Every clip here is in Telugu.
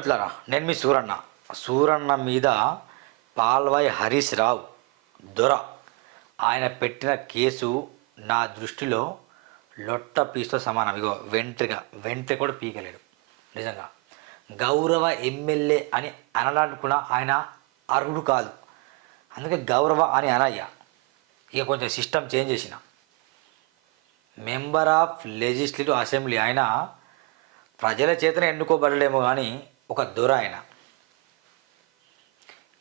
మిత్రులారా నేను మీ సూరన్న. సూరన్న మీద పాల్వాయ్ హరీష్ రావు దొర. ఆయన పెట్టిన కేసు నా దృష్టిలో లొట్ట పీస్తో సమానం. ఇగో వెంట్రిక వెంట్రి కూడా పీకలేడు. నిజంగా. గౌరవ ఎమ్మెల్యే అని అనడానికి కూడా ఆయన అర్హుడు కాదు. అందుకే గౌరవ అని అనయ్య. ఇక కొంచెం సిస్టమ్ చేంజ్ చేసిన. Member of legislative assembly. ఆయన ప్రజల చేతనే ఎన్నుకోబడలేమో కానీ ఒక దొర ఆయన.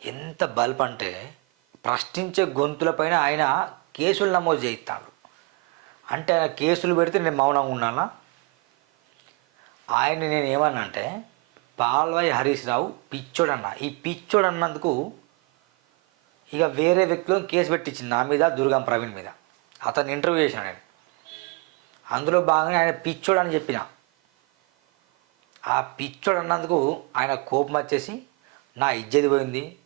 ఎంత బల్బ్ అంటే ప్రశ్నించే గొంతులపైన ఆయన కేసులు నమోదు చేయిస్తాడు. అంటే ఆయన కేసులు పెడితే నేను మౌనంగా ఉన్నానా? ఆయన నేను ఏమన్నా అంటే పాల్వాయి హరీష్ రావు పిచ్చోడు అన్న ఈ పిచ్చోడు అన్నందుకు ఇక వేరే వ్యక్తులను కేసు పెట్టించింది నా మీద దుర్గం ప్రవీణ్ మీద. అతను ఇంటర్వ్యూ చేసిన నేను. అందులో భాగంగా ఆయన పిచ్చోడు అని చెప్పిన. ఆ పిచ్చోడు అన్నందుకు ఆయన కోపం వచ్చేసి నా ఇజ్జతి పోయింది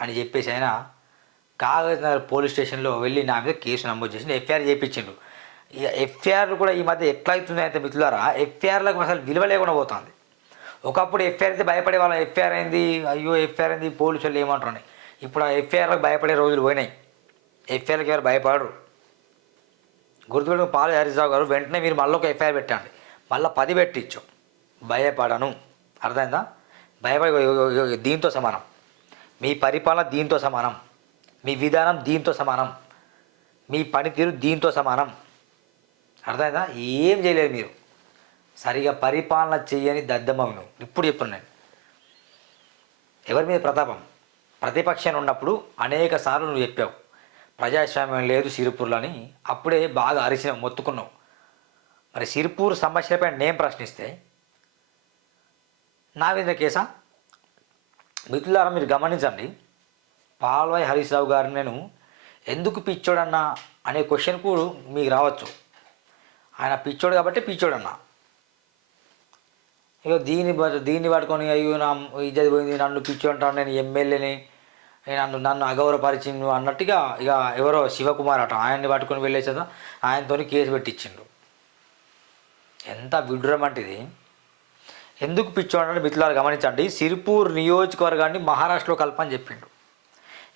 అని చెప్పేసి ఆయన కాగజ్ నగర్ పోలీస్ స్టేషన్లో వెళ్ళి నా మీద కేసు నమోదు చేసి ఎఫ్ఐఆర్ చేయించిండు ఎఫ్ఐఆర్ కూడా ఈ మధ్య ఎట్లా అవుతున్నాయంటే మిత్రులారా ఎఫ్ఐఆర్లకు అసలు విలువ లేకుండా పోతుంది. ఒకప్పుడు ఎఫ్ఐఆర్ అయితే భయపడే వాళ్ళం ఎఫ్ఐఆర్ అయింది అయ్యో ఎఫ్ఐఆర్ అయింది పోలీసు వాళ్ళు ఏమంటారని ఇప్పుడు ఆ ఎఫ్ఐఆర్లకు భయపడే రోజులు పోయినాయి. ఎఫ్ఐఆర్కి ఎవరు భయపడరు. గుర్తుపెట్టుకుని పాలు హరిరావు గారు వెంటనే మీరు మళ్ళీ ఒక ఎఫ్ఐఆర్ పెట్టండి. మళ్ళీ పది పెట్టించు. భయపడను. అర్థమైందా? భయపడ దీంతో సమానం. మీ పరిపాలన దీంతో సమానం. మీ విధానం దీంతో సమానం. మీ పనితీరు దీంతో సమానం. అర్థమైందా? ఏం చేయలేదు మీరు. సరిగా పరిపాలన చేయని దద్దమ్మవి నువ్వు ఇప్పుడు చెప్తున్నాను నేను. ఎవరి మీద ప్రతాపం? ప్రతిపక్షాన్ని ఉన్నప్పుడు అనేక సార్లు నువ్వు చెప్పావు. ప్రజాస్వామ్యం లేదు సిరిపూర్లో అని అప్పుడే బాగా అరిచినావు మొత్తుకున్నావు. మరి సిరిపూర్ సమస్యలపై నేను ప్రశ్నిస్తే నా మీద కేసా మిత్రులారా మీరు గమనించండి పాల్వాయి హరీష్ రావు గారిని నేను ఎందుకు పిచ్చోడన్నా అనే క్వశ్చన్ కూడా మీకు రావచ్చు. ఆయన పిచ్చోడు కాబట్టి పిచ్చోడన్నా. ఇక దీన్ని దీన్ని పట్టుకొని అయ్యో నా ఇజ్జది పోయింది నన్ను పిచ్చోడు అంటాను నేను ఎమ్మెల్యేని నన్ను నన్ను అగౌరవపరిచిండు అన్నట్టుగా ఇక ఎవరో శివకుమార్ అట ఆయన్ని పట్టుకొని వెళ్ళేసేదా ఆయనతో కేసు పెట్టించిండు ఎంత విడ్రం అంటే ఇది. ఎందుకు పిచ్చోడని మిత్రులారు గమనించండి. సిరిపూర్ నియోజకవర్గాన్ని మహారాష్ట్రలో కలపని చెప్పిండు.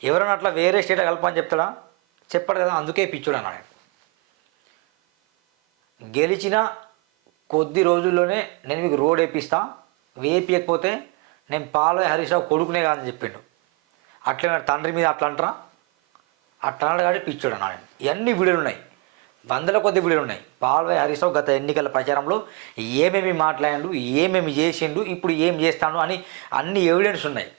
ఎవరైనా అట్లా వేరే స్టేట్లో కలపని చెప్తాడా? చెప్పాడు కదా అందుకే పిచ్చోడు అన్నాడు. గెలిచిన కొద్ది రోజుల్లోనే నేను మీకు రోడ్ వేపిస్తా వేపియకపోతే నేను పాలయ్య హరీష్ రావు కొడుకునే కాదని చెప్పిండు. అట్లే తండ్రి మీద అట్లా అంటారా? అట్లా అన్నాడు కాబట్టి పిచ్చోడు అన్నాడు. ఇవన్నీ వీడియోలు ఉన్నాయి. వందల కొద్ది వీడియోలు ఉన్నాయి. పాల్వై హరీష్ గత ఎన్నికల ప్రచారంలో ఏమేమి మాట్లాడిండు ఏమేమి చేసిండు ఇప్పుడు ఏం చేస్తాడు అని అన్ని ఎవిడెన్స్ ఉన్నాయి.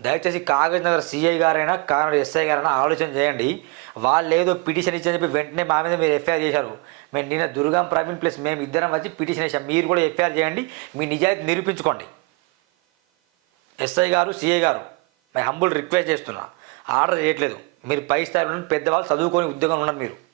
దయచేసి కాగజ్ నగర్ సీఐ గారైనా కానర్ ఎస్ఐ గారైనా ఆలోచన చేయండి. వాళ్ళు ఏదో పిటిషన్ ఇచ్చని చెప్పి వెంటనే మా మీద మీరు ఎఫ్ఐఆర్ చేశారు. మేము నిన్న దుర్గం ప్రవీణ్ ప్లస్ మేము ఇద్దరం వచ్చి పిటిషన్ వేసాం మీరు కూడా ఎఫ్ఐఆర్ చేయండి. మీ నిజాయితీ నిరూపించుకోండి. ఎస్ఐ గారు సీఐ గారు మై హంబుల్ రిక్వెస్ట్ చేస్తున్నా. ఆర్డర్ చేయట్లేదు. మీరు పై స్థాయిలో పెద్దవాళ్ళు చదువుకొని ఉద్యోగం ఉన్నారు మీరు.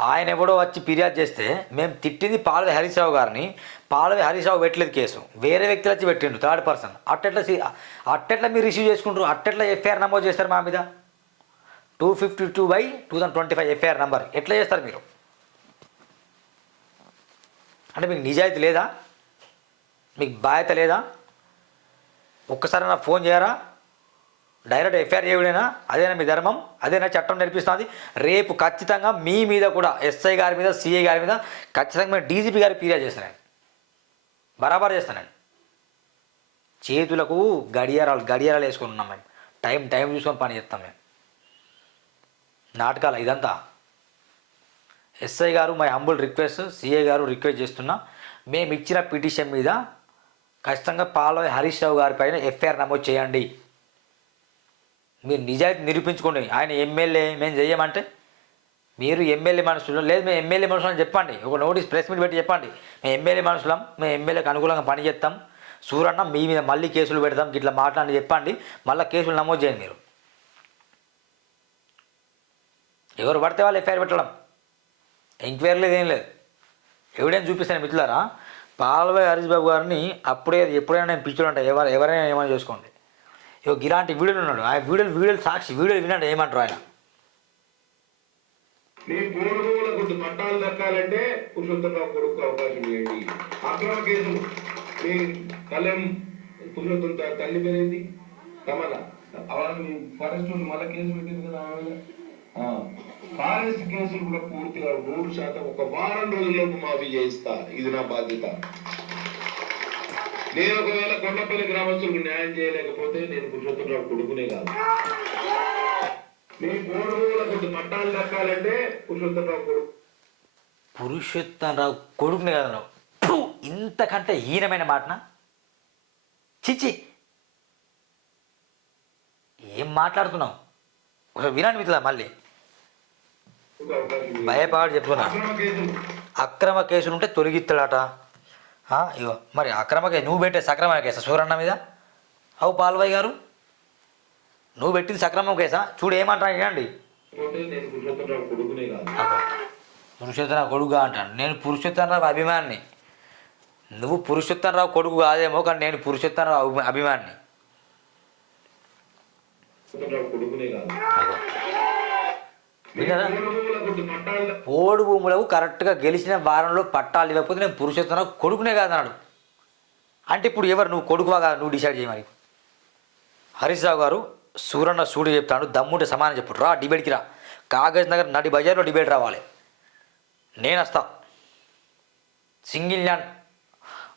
ఆయన ఎవడో వచ్చి ఫిర్యాదు చేస్తే మేము తిట్టింది పాలవి హరీష్ గారిని. పాలవి హరీష్ పెట్టలేదు కేసు. వేరే వ్యక్తులు వచ్చి పెట్టిండు థర్డ్ పర్సన్ అట్టెట్లా సి- అట్టెట్లా మీరు రిసీవ్ చేసుకుంటారు? అట్టెట్లా ఎఫ్ఐఆర్ నమోదు చేస్తారు మా మీద? Two fifty two by two thousand twenty five FIR number. ఎట్లా చేస్తారు మీరు? అంటే మీకు నిజాయితీ లేదా? మీకు బాధ్యత లేదా? ఒక్కసారి నా ఫోన్ చేయరా? డైరెక్ట్ ఎఫ్ఐఆర్ చేయడైనా? అదేనా మీ ధర్మం? అదేనా చట్టం నేర్పిస్తుంది రేపు ఖచ్చితంగా మీ మీద కూడా ఎస్ఐ గారి మీద సిఐ గారి మీద ఖచ్చితంగా మేము డీజీపీ గారికి ఫిర్యాదు చేస్తానండి బరాబర్ చేస్తానండి చేతులకు గడియారాలు గడియారాలు వేసుకొని ఉన్నాం మేము. టైం టైం చూసుకొని పని చేస్తాం మేము. నాటకాలు ఇదంతా. ఎస్ఐ గారు మై హంబుల్ రిక్వెస్ట్ సిఐ గారు రిక్వెస్ట్ చేస్తున్నా. మేము ఇచ్చిన పిటిషన్ మీద ఖచ్చితంగా పాలవ హరీష్ రావు గారి పైన ఎఫ్ఐఆర్ నమోదు చేయండి. మీరు నిజాయితీ నిరూపించుకోండి. ఆయన ఎమ్మెల్యే మేము చేయమంటే మీరు ఎమ్మెల్యే మనుషులు లేదు మేము ఎమ్మెల్యే మనుషులు అని చెప్పండి. ఒక నోటీస్ ప్రెస్ మీట్ పెట్టి చెప్పండి. మేము ఎమ్మెల్యే మనుషులం మేము ఎమ్మెల్యేకి అనుకూలంగా పని చేస్తాం. సూరన్న మీ మీద మళ్ళీ కేసులు పెడతాం. ఇట్లా మాట్లాడి చెప్పండి. మళ్ళీ కేసులు నమోదు చేయండి మీరు. ఎవరు పడితే వాళ్ళు ఎఫ్ఐఆర్ పెట్టడం. ఎంక్వైరీ లేదు ఏం లేదు. ఎవిడెన్స్ చూపిస్తాను మిత్రులారా. పాల్వాయి హరీష్ బాబు గారిని అప్పుడే ఎప్పుడైనా నేను పిచ్చుడు అంటే ఎవరు ఎవరైనా ఏమైనా చేసుకోండి. ఇలాంటి వీడియోలు ఉన్నాడు. ఆ వీడియోలు వీడియోలు సాక్షి వీడియోలు విన్నాడు ఏమంటారు ఆయన? నీ పూర్వీకుల గుర్తు పట్టాలు దక్కాలంటే పురుషోత్తమ కొడుకు అవకాశం ఇవ్వండి అక్రమ కేసులు మీ కలం పురుషోత్తం తల్లి పేరేంటి? కమల. అవన్నీ ఫారెస్ట్ మళ్ళీ కేసు పెట్టింది కదా ఆ, ఫారెస్ట్ కేసులు కూడా పూర్తిగా నూరు శాతం ఒక వారం రోజుల్లోపు మాఫీ చేయిస్తా ఇది నా బాధ్యత. నేను ఒకవేళ కొండపల్లి గ్రామస్తులకు న్యాయం చేయలేకపోతే నేను పురుషోత్తమరావు కొడుకునే కాదు. మీ పట్టాలు దక్కాలంటే పురుషోత్తమరావు కొడుకు. పురుషోత్తమరావు కొడుకునే కదా నువ్వు! ఇంతకంటే హీనమైన మాటనా? చిచ్చి. ఏం మాట్లాడుతున్నావు? వినండి మిత్రులా మళ్ళీ. భయపడి చెప్తున్నా అక్రమ కేసులు. ఉంటే తొలగిస్తాడట ఇగో మరి అక్రమ కేసు నువ్వు పెట్టే సక్రమ కేసా? సూరన్న మీద? అవు పాల్వాయి గారు? నువ్వు పెట్టింది సక్రమం కేసా? చూడు ఏమంటా వినండి పోతే నేను పురుషోత్తమరావు కొడుకుగా అంటాను నేను పురుషోత్తమరావు అభిమాని నువ్వు పురుషోత్తమరావు కొడుకు కాదేమో కానీ నేను పురుషోత్తమరావు అభి- అభిమాని పురుషోత్తమరావు కొడుకునే కాదు అగో. మీ విన్నారా? పూర్వీకుల కొద్ది పట్టాలు పోడు భూములకు కరెక్ట్గా గెలిచిన వారంలో పట్టాలు ఇవ్వకపోతే నేను పురుషోత్తమరావు కొడుకునే కాదన్నాడు అంటే ఇప్పుడు ఎవరు? నువ్వు కొడుకువా కాదు? నువ్వు డిసైడ్ చేయమని హరీష్ రావు గారు సూరన్న సూడు చెప్తాడు దమ్ముంటే సమానం చెప్పు. రా డిబేట్కి రా. కాగజ్ నగర్ నడి బజార్లో డిబేట్ రావాలి. నేను వస్తా. Single land.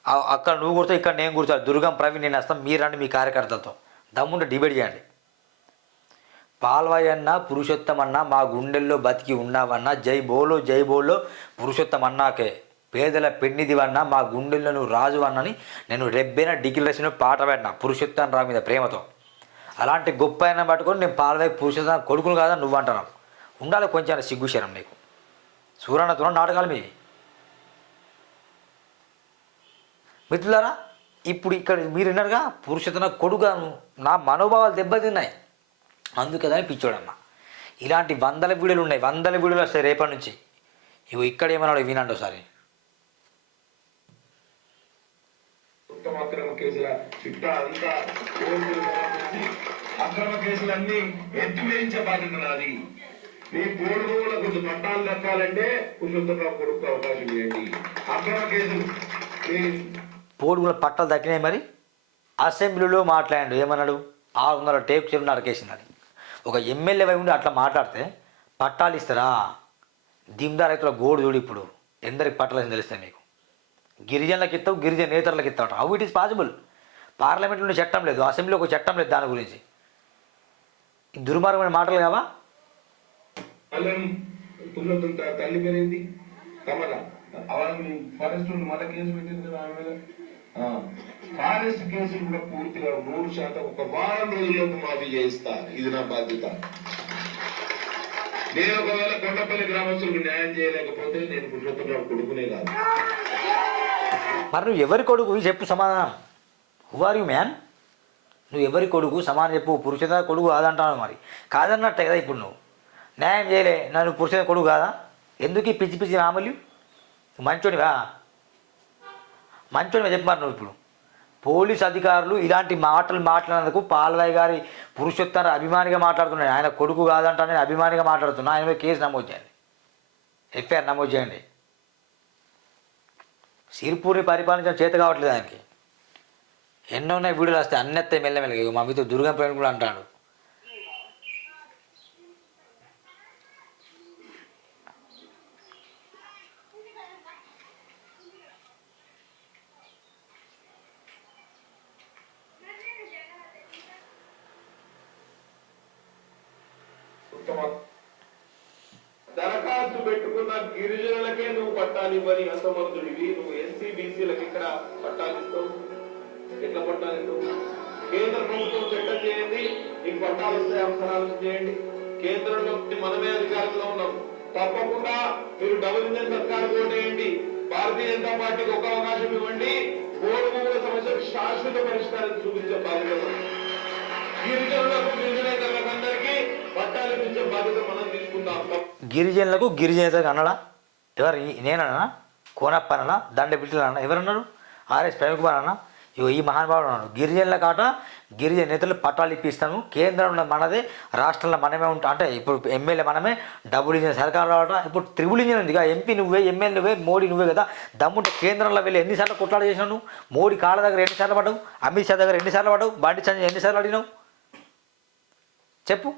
అక్కడ నువ్వు కూర్చో ఇక్కడ నేను కూర్చోాలి దుర్గం ప్రవీణ్ నేను వస్తాను మీరు రండి మీ కార్యకర్తలతో. దమ్ముంటే డిబేట్ చేయండి. పాల్వాయన్న పురుషోత్తమన్న మా గుండెల్లో బతికి ఉన్నావన్నా జై బోలో జై బోలో పురుషోత్తం అన్నాకే పేదల పెన్నిదివన్నా మా గుండెల్లో నువ్వు రాజు అన్నని నేను రెబ్బైన డిక్లరేషన్ పాట పెడినా పురుషోత్తం రావు మీద ప్రేమతో. అలాంటి గొప్ప అయినా పట్టుకొని నేను పాలవై పురుషోత్తం కొడుకును కాదా నువ్వు అంటున్నావు. ఉండాలి కొంచెం సిగ్గుశరం నీకు. సూర్యన్నతో నాటకాలు మీవి మిత్రులారా ఇప్పుడు ఇక్కడ మీరు విన్నారుగా పురుషోత్తన కొడుగాను నా మనోభావాలు దెబ్బతిన్నాయి. అందుకదని పిచ్చోడన్న ఇలాంటి వందల వీడియోలు ఉన్నాయి వందల వీడియోలు వస్తాయి రేపటి నుంచి. ఇవి ఇక్కడ ఏమన్నాడు వినండి ఒకసారి. అక్రమ కేసుల చిట్టా అంతా అక్రమ కేసులన్నీ ఎత్తివేయించే బాధ్యత నాది. మీ పూర్వీకుల కొద్ది పట్టాలు దక్కాలంటే పురుషోత్తమరావు కొడుకు అవకాశం ఇవ్వండి అక్రమ కేసులు పోడుగుల పట్టాలు దక్కినాయి మరి? అసెంబ్లీలో మాట్లాడాడు ఏమన్నాడు? ఆరు వందల టేప్ చెరువు నరకేసిందని ఒక ఎమ్మెల్యే ఉండి అట్లా మాట్లాడితే పట్టాలు ఇస్తారా? దిమ్దా రైతుల గోడు చూడు ఇప్పుడు. ఎందరికి పట్టాలు తెలుస్తాయి మీకు. గిరిజనులకు ఇస్తావు గిరిజన నేతలకు ఇస్తావు హౌ ఇట్ ఈస్ పాసిబుల్ పార్లమెంట్లో చట్టం లేదు అసెంబ్లీలో ఒక చట్టం లేదు దాని గురించి. దుర్మార్గమైన మాటలు కావా? తల్లి ఫారెస్ట్ వాళ్ళు మళ్ళీ కేసు పెట్టింది ఫారెస్ట్ కేసులు కూడా పూర్తిగా నూరు శాతం ఒక వారం రోజుల్లోపు మాఫీ చేయిస్తాను ఇది నా బాధ్యత. నేను ఒకవేళ కొండపల్లి గ్రామస్తులకు న్యాయం చేయలేకపోతే నేను పురుషోత్తమరావు కొడుకునే కాదు. మరి నువ్వు ఎవరి కొడుకు? చెప్పు సమాధానం. హు ఆర్ యు మ్యాన్ నువ్వు ఎవరి కొడుకు? సమానం చెప్పు. పురుషత కొడుకు కాదంటావు మరి. కాదన్నట్టే కదా ఇప్పుడు నువ్వు. న్యాయం చేయలే. నన్ను పురుషత కొడుకు కాదా? ఎందుకు ఈ పిచ్చి పిచ్చి మామూలు మంచోనివా మంచోనివా చెప్పు మరి నువ్వు ఇప్పుడు. పోలీస్ అధికారులు ఇలాంటి మాటలు మాట్లాడినందుకు పాల్వాయి గారి పురుషోత్తర అభిమానిగా మాట్లాడుతున్నాడు ఆయన కొడుకు కాదంట నేను అభిమానిగా మాట్లాడుతున్నా. ఆయన మీద కేసు నమోదు చేయండి. ఎఫ్ఐఆర్ నమోదు చేయండి. సిరిపూర్ని పరిపాలించడం చేత కావట్లేదు ఆయనకి. ఎన్నో ఉన్నాయి వీడియోలు వస్తాయి అన్నెత్తాయి మెల్లమెల్లగా. మా మీతో దుర్గం ప్రేమ కూడా అంటాడు. దరఖాస్తు పెట్టుకున్న గిరిజనులకే నువ్వు పట్టాలివ్వని అసమర్థుడివి నువ్వు ఎస్సీ బీసీలకు ఇక్కడ పట్టాలిస్తావు ఎట్లా పట్టాలి కేంద్ర ప్రభుత్వం చట్టం చేయండి. నీకు పట్టాలు వస్తాయి అవసరాలు చేయండి. కేంద్రంలో మనమే అధికారంలో ఉన్నాం. తప్పకుండా మీరు డబుల్ ఇంజన్ సర్కారు కోటేయండి భారతీయ జనతా పార్టీకి ఒక అవకాశం ఇవ్వండి. ఓటు సమస్యకు శాశ్వత పరిష్కారం చూపించే బాధ్యత గిరిజనులకు గిరిజనేతలకు అందరికీ గిరిజనులకు గిరిజనేతకు అన్నడా? ఎవరు నేనన్నా కోనప్ప అన్నా దండ బిడ్డలు అన్న ఎవరన్నారు? ఆర్ఎస్ ప్రేమ్ కుమార్ అన్న ఇగో ఈ మహానుభావుడు అన్నాడు. గిరిజనుల కాట గిరిజన నేతలు పట్టాలు ఇప్పిస్తాము కేంద్రంలో మనదే రాష్ట్రంలో మనమే ఉంటాం అంటే ఇప్పుడు ఎమ్మెల్యే మనమే డబుల్ ఇంజిన్ సర్కార్ రావట ఇప్పుడు త్రిబుల్ ఇంజిన్ ఉంది ఎంపీ నువ్వే ఎమ్మెల్యే నువ్వే మోడీ నువ్వే కదా దమ్ముంటే కేంద్రంలో వెళ్ళి ఎన్నిసార్లు కొట్లాడ చేసినావు మోడీ కాళ్ళ దగ్గర ఎన్నిసార్లు పడ్డావు? అమిత్ షా దగ్గర ఎన్నిసార్లు పడ్డావు? బండి సంజయ్ ఎన్నిసార్లు అడిగినావు? చెప్పు.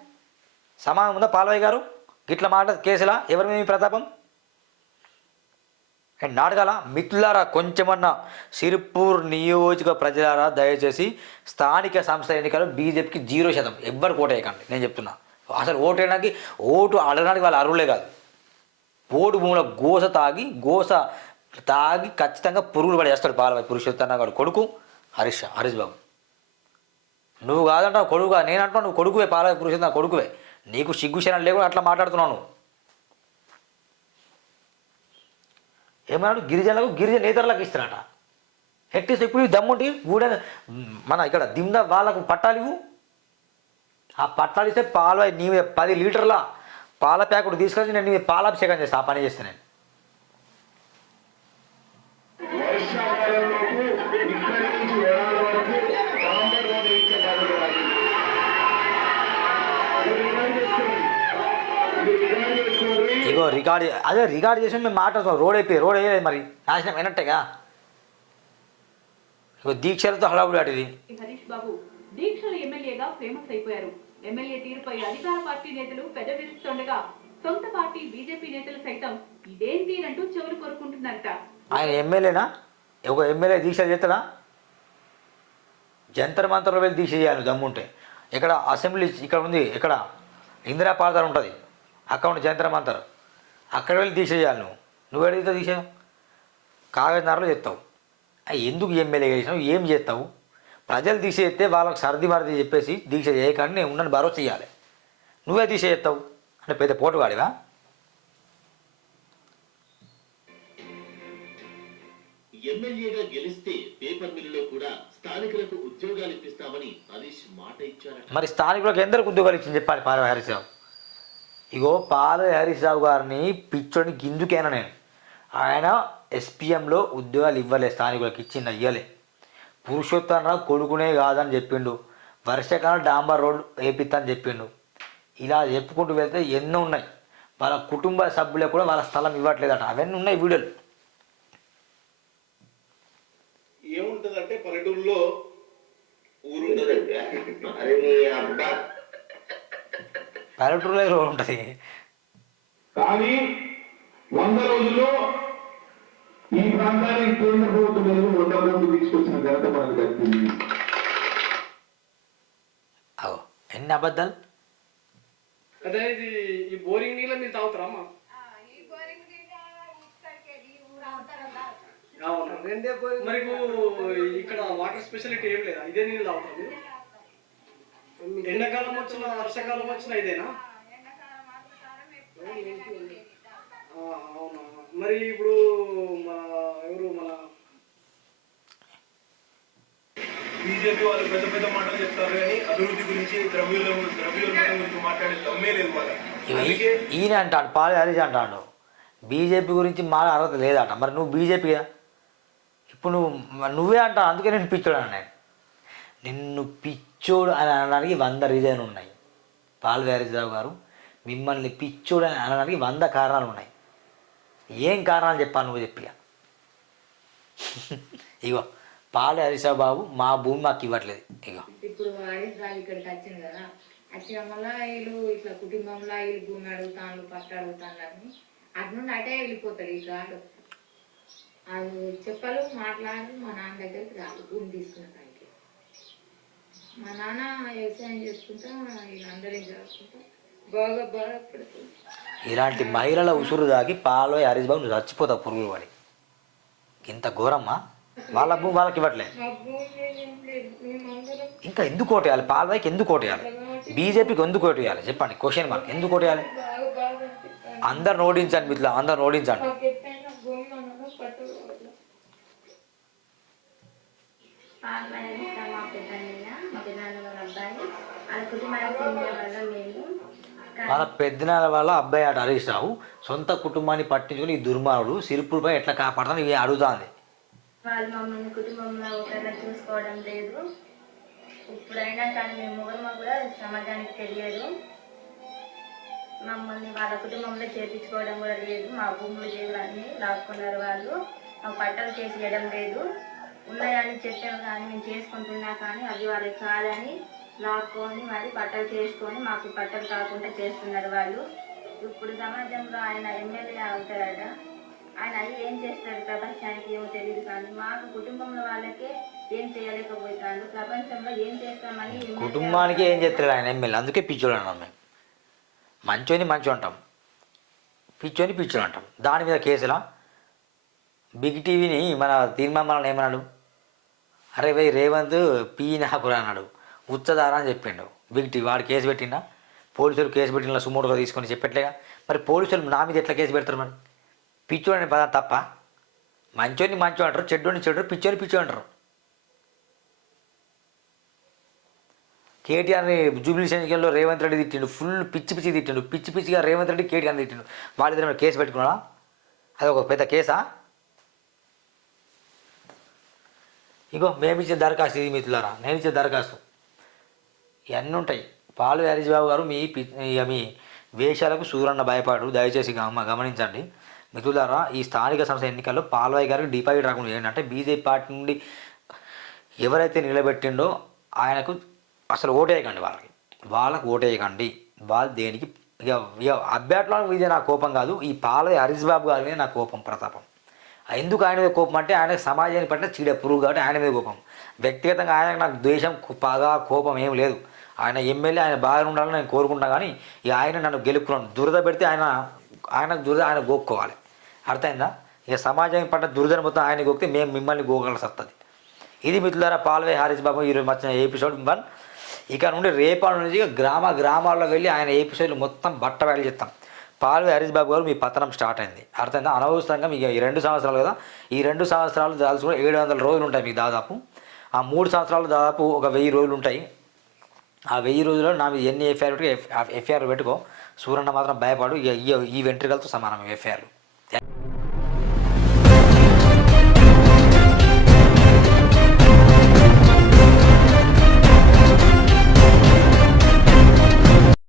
సమానం ఉందా పాలవయ్య గారు? గిట్ల మాట కేసులా? ఎవరి మీద మీ ప్రతాపం? అండ్ నాటకాల? మిత్రులారా కొంచెమన్నా సిరిపూర్ నియోజక ప్రజలారా దయచేసి స్థానిక సంస్థ ఎన్నికలు బీజేపీకి జీరో శాతం. ఎవ్వరు ఓటేయకండి నేను చెప్తున్నా. అసలు ఓటు వేయడానికి ఓటు అడగడానికి వాళ్ళు అర్హులే కాదు. ఓటు భూముల గోస తాగి గోస తాగి ఖచ్చితంగా పురుగులు పడేస్తాడు పాలవాయి పురుషోత్తన్న గారు కొడుకు హరీష్ హరీష్ బాబు. నువ్వు కాదంటావు కొడుకుగా. నేను అంటున్నావు నువ్వు కొడుకువే పాలవాయి పురుషోత్తన్న కొడుకువే. నీకు సిగ్గుశనం లేకుండా అట్లా మాట్లాడుతున్నావు ఏమన్నాడు? గిరిజనులకు గిరిజన నేతరులకు ఇస్తారట ఎట్టిస్తే ఇప్పుడు దమ్ముంటి గూడె మన ఇక్కడ దిమ్ద వాళ్ళకు పట్టాలివు ఆ పట్టాలు ఇస్తే పాలు నీవే పది లీటర్ల పాల ప్యాకెట్ తీసుకొచ్చి నేను పాలాభిషేకం చేస్తా ఆ పని చేస్తే నేను. రికార్డ్ అదే రికార్డ్ చేసి మేము మాట్లాడుతున్నాం రోడ్ అయిపోయి రోడ్ వేయలేదు మరి. నాశనం అయినట్టేగా దీక్షలతో హడావుడి ఆటిది హరీష్ బాబు దీక్షల ఎమ్మెల్యేగా ఫేమస్ అయిపోయారు. ఎమ్మెల్యే తీరుపై అధికార పార్టీ నేతలు పెద్ద విరుస్తుండగా సొంత పార్టీ బీజేపీ నేతలు సైతం ఇదేంటి అంటూ చెవులు కొరుకుంటున్నారట ఆయన ఎమ్మెల్యేనా? ఒక ఎమ్మెల్యే దీక్ష చేస్తాడా? జంతర్ మంతర్లో వెళ్ళి దీక్ష చేయాలి దమ్ముంటే. ఇక్కడ అసెంబ్లీ ఇక్కడ ఉంది ఇక్కడ ఇందిరా పార్దర్ ఉంటుంది. అక్కడ ఉండి జంతర్ మంతర్. అక్కడ వెళ్ళి దీక్ష చేయాలి నువ్వు నువ్వు అడిగితే దీక్ష కాగజ్నగర్లో చేస్తావు. ఆ, ఎందుకు ఎమ్మెల్యే చేసినావు? ఏం చేస్తావు? ప్రజలు దీక్ష చేస్తే వాళ్ళకి సర్ది మరది చెప్పేసి దీక్ష చేయకండి నేను ఉన్నని భరోసా చేయాలి నువ్వే దీక్ష చేస్తావు? అంటే పెద్ద పోటుగాడివా ఎమ్మెల్యేగా గెలిస్తే పేపర్ మిల్లులో కూడా స్థానికులకు ఉద్యోగాలు ఇప్పిస్తామని హరీష్ మాట ఇచ్చారట. మరి స్థానికులకు ఎందరికి ఉద్యోగాలు ఇచ్చింది చెప్పాలి పాల హరీష్ రావు? ఇగో పాల హరీష్ రావు గారిని పిచ్చోని గిందుకైనా నేను? ఆయన ఎస్పీఎంలో ఉద్యోగాలు ఇవ్వలే స్థానికులకు ఇచ్చింది అయ్యలే పురుషోత్తమరావు కొడుకునే కాదని చెప్పిండు. వర్షాకాలం డాంబర్ రోడ్ వేపిస్తా అని చెప్పిండు. ఇలా చెప్పుకుంటూ వెళ్తే ఎన్నో ఉన్నాయి. వాళ్ళ కుటుంబ సభ్యులకు కూడా వాళ్ళ స్థలం ఇవ్వట్లేదట. అవన్నీ ఉన్నాయి వీడియోలు. ఏముంటదంటే పల్లెటూరులో ఊరుంటదంటే పల్లెటూరులో రోడ్ ఉంటుంది. కానీ వంద రోజుల్లో ఈ ప్రాంతానికి కేంద్ర ప్రభుత్వం వంద కోట్లు తీసుకొచ్చిన ఘనత మనకు దక్కింది. ఎన్ని అబద్ధాలు? అదే ఇది ఈ బోరింగ్ నీళ్ళ మీరు తాగుతారా అమ్మా? మరి ఇక్కడ వాటర్ స్పెషాలిటీ ఏం లేదా? ఇదే నీళ్ళు తాగుతారు మీరు? ఎండాకాలం వచ్చిన వర్షాకాలం వచ్చిన ఇదేనా? ఆ, అవునా? మరి ఇప్పుడు మన ఎవరు మన బీజేపీ వాళ్ళు పెద్ద పెద్ద మాటలు చెప్తారు కానీ అభివృద్ధి గురించి ద్రవ్యోల్బణం ద్రవ్యోల్బణం గురించి మాట్లాడే దమ్మే లేదు వాళ్ళ ఈయన అంటాడు పాలి హరీష్ అంటాడు. బీజేపీ గురించి మా అర్హత లేదట. మరి నువ్వు బీజేపీగా ఇప్పుడు నువ్వు నువ్వే అంటావు అందుకే నేను పిచ్చోడు నేను నిన్ను పిచ్చోడు అని అనడానికి వంద రీజన్ ఉన్నాయి. పాల్ రావు గారు మిమ్మల్ని పిచ్చోడు అని అనడానికి వంద కారణాలు ఉన్నాయి. ఏం కారణాలు చెప్పాను నువ్వు చెప్పిగా? ఇగో పాల హరీశ్రావు బాబు మా భూమి మాకు ఇవ్వట్లేదు. ఇగో. ఇప్పుడు హరీష్ రావు ఇక్కడికి వచ్చింది కదా వచ్చిన వల్ల వీళ్ళు ఇట్లా కుటుంబంలో వీళ్ళు భూమి అడుగుతాను పట్టు అడుగుతాను అని అటు నుండి అటే వెళ్ళిపోతాడు ఈ గాడు. అది చెప్పలు మాట్లాడి మా నాన్న దగ్గరికి రాదు భూమి తీసుకున్న మా నాన్న వ్యవసాయం చేసుకుంటా చేసుకుంటా బాగా బాగా పెడుతుంది. ఇలాంటి మహిళల ఉసురు దాగి పాలో హరీష్ బాబు నువ్వు చచ్చిపోతావు పురుగులు పడి ఇంత ఘోరమ్మా? వాళ్ళ భూమి వాళ్ళకి ఇవ్వట్లే. మా భూమి ఏం లేదు మేమందరం ఇంకా ఎందుకు ఓటేయాలి పాల్వాయికి ఎందుకు ఓటేయాలి బీజేపీకి ఎందుకు ఓటేయాలి చెప్పండి క్వశ్చన్ మార్క్ ఎందుకు ఓటేయాలి అనిపిస్తాను అందరు ఓడించండి మిత్రులు అందరు ఓడించండి. వాళ్ళ పెద్దనాల వాళ్ళ అబ్బాయి అటు హరీష్ రావు సొంత కుటుంబాన్ని పట్టించుకుని ఈ దుర్మార్గుడు సిరుపులపై ఎట్లా కాపాడతాను ఇవి అడుగుతుంది. వాళ్ళు మమ్మల్ని కుటుంబంలో ఒకరిగా చూసుకోవడం లేదు. ఇప్పుడైనా కానీ మేము ముగ్గురు కూడా సమాజానికి తెలియదు. మమ్మల్ని వాళ్ళ కుటుంబంలో చేర్పించుకోవడం కూడా లేదు. మా భూములు జీవులన్నీ లాక్కున్నారు వాళ్ళు. మాకు పట్టలు చేసి ఇవ్వడం లేదు. ఉన్నాయని చెప్పాము కానీ మేము చేసుకుంటున్నా కానీ అవి వాళ్ళకి కాదని లాక్కొని మరి పట్టలు చేసుకొని మాకు పట్టలు కాకుండా చేస్తున్నారు వాళ్ళు. ఇప్పుడు సమాజంలో ఆయన ఎమ్మెల్యే అవుతారట. ఆయన అవి ఏం చేస్తాడు ప్రపంచానికి ఏమో తెలియదు కానీ మాకు కుటుంబంలో వాళ్ళకే ఏం చేయలేకపోతాడు ప్రపంచంలో ఏం చేస్తామని కుటుంబానికి ఏం చేస్తాడు ఆయన ఎమ్మెల్యే? అందుకే పిచ్చోడు అన్నాం మేము. మంచోని మంచి అంటాం. పిచ్చోని పిచ్చోని అంటాం. దాని మీద కేసులా? బిగ్ టీవీని మన తీర్మానాలను ఏమన్నాడు? అరే భయ్ రేవంత్ పీ నాపురా అన్నాడు. ఉచ్చదారా అని చెప్పిండు. బిగ్ వాడు కేసు పెట్టినా పోలీసులు కేసు పెట్టిన సుమోటుగా తీసుకొని చెప్పట్లేగా? మరి పోలీసులు నా మీద ఎట్లా కేసు పెడతారు మరి? పిచ్చోడని పద తప్ప? మంచోని మంచో అంటారు చెడ్డోని చెడు పిచ్చోని పిచ్చో అంటారు. కేటీఆర్ని జూబ్లీ సెంచరీలో రేవంత్ రెడ్డి తిట్టిండు ఫుల్ పిచ్చి పిచ్చి తిట్టిండు. పిచ్చి పిచ్చిగా రేవంత్ రెడ్డి కేటీఆర్ని తిట్టిండు. వాళ్ళిద్దరి మీద కేసు పెట్టుకున్నా అది ఒక పెద్ద కేసా? ఇగో మేము ఇచ్చే దరఖాస్తు ఇది మిత్రులారా నేను ఇచ్చే దరఖాస్తు. ఇవన్నీ ఉంటాయి. పాలు హరీజ్బాబు గారు మీ ఇక మీ వేషాలకు సూరన్న భయపడు దయచేసి గమ గమనించండి. మిత్రులారా ఈ స్థానిక సంస్థ ఎన్నికల్లో పాల్వాయి గారికి డిపాజిట్ రాకుండా ఏంటంటే బీజేపీ పార్టీ నుండి ఎవరైతే నిలబెట్టిండో ఆయనకు అసలు ఓటేయకండి వాళ్ళకి. వాళ్ళకు ఓటేయకండి వాళ్ళు దేనికి ఇక ఇక అభ్యర్థుల ఇదే నా కోపం కాదు. ఈ పాలవి హరీష్ బాబు గారి మీద నా కోపం ప్రతాపం. ఎందుకు ఆయన మీద కోపం? అంటే ఆయన సమాజాన్ని పట్ల చీడ పురుగు కాబట్టి ఆయన మీద కోపం. వ్యక్తిగతంగా ఆయనకు నాకు ద్వేషం పగ కోపం ఏం లేదు. ఆయన ఎమ్మెల్యే ఆయన బాగా ఉండాలని నేను కోరుకుంటాను కానీ ఇక ఆయన నన్ను గెలుపుకున్నాను దురద పెడితే ఆయన ఆయన దురద ఆయన గోక్కోవాలి. అర్థమైందా? ఇక సమాజం పట్ల దురదను మొత్తం ఆయన గోక్తే మేము మిమ్మల్ని గోగలసి వస్తుంది ఇది మిత్రులారా పాల్వే హారీస్ బాబు ఈరోజు వచ్చిన ఎపిసోడ్ వన్. ఇక నుండి రేపటి నుంచి గ్రామ గ్రామాల్లో వెళ్ళి ఆయన ఎపిసోడ్లు మొత్తం బట్ట బయలు చెప్తాం పాల్వే హరీష్ బాబు గారు మీ పతనం స్టార్ట్ అయింది. అర్థమైందా? అనవసరంగా మీకు ఈ రెండు సంవత్సరాలు కదా ఈ రెండు సంవత్సరాలు దాదాపు ఏడు వందల రోజులు ఉంటాయి మీకు దాదాపు. ఆ మూడు సంవత్సరాలు దాదాపు ఒక వెయ్యి రోజులు ఉంటాయి. ఆ వెయ్యి రోజుల్లో నా ఎన్ని ఎఫ్ఐఆర్ పెట్టుకో ఎఫ్ఐఆర్ పెట్టుకో సూర్యన్న మాత్రం భయపడు ఈ ఈ వెంట్రుకలతో సమానం ఎఫ్ఐఆర్లు.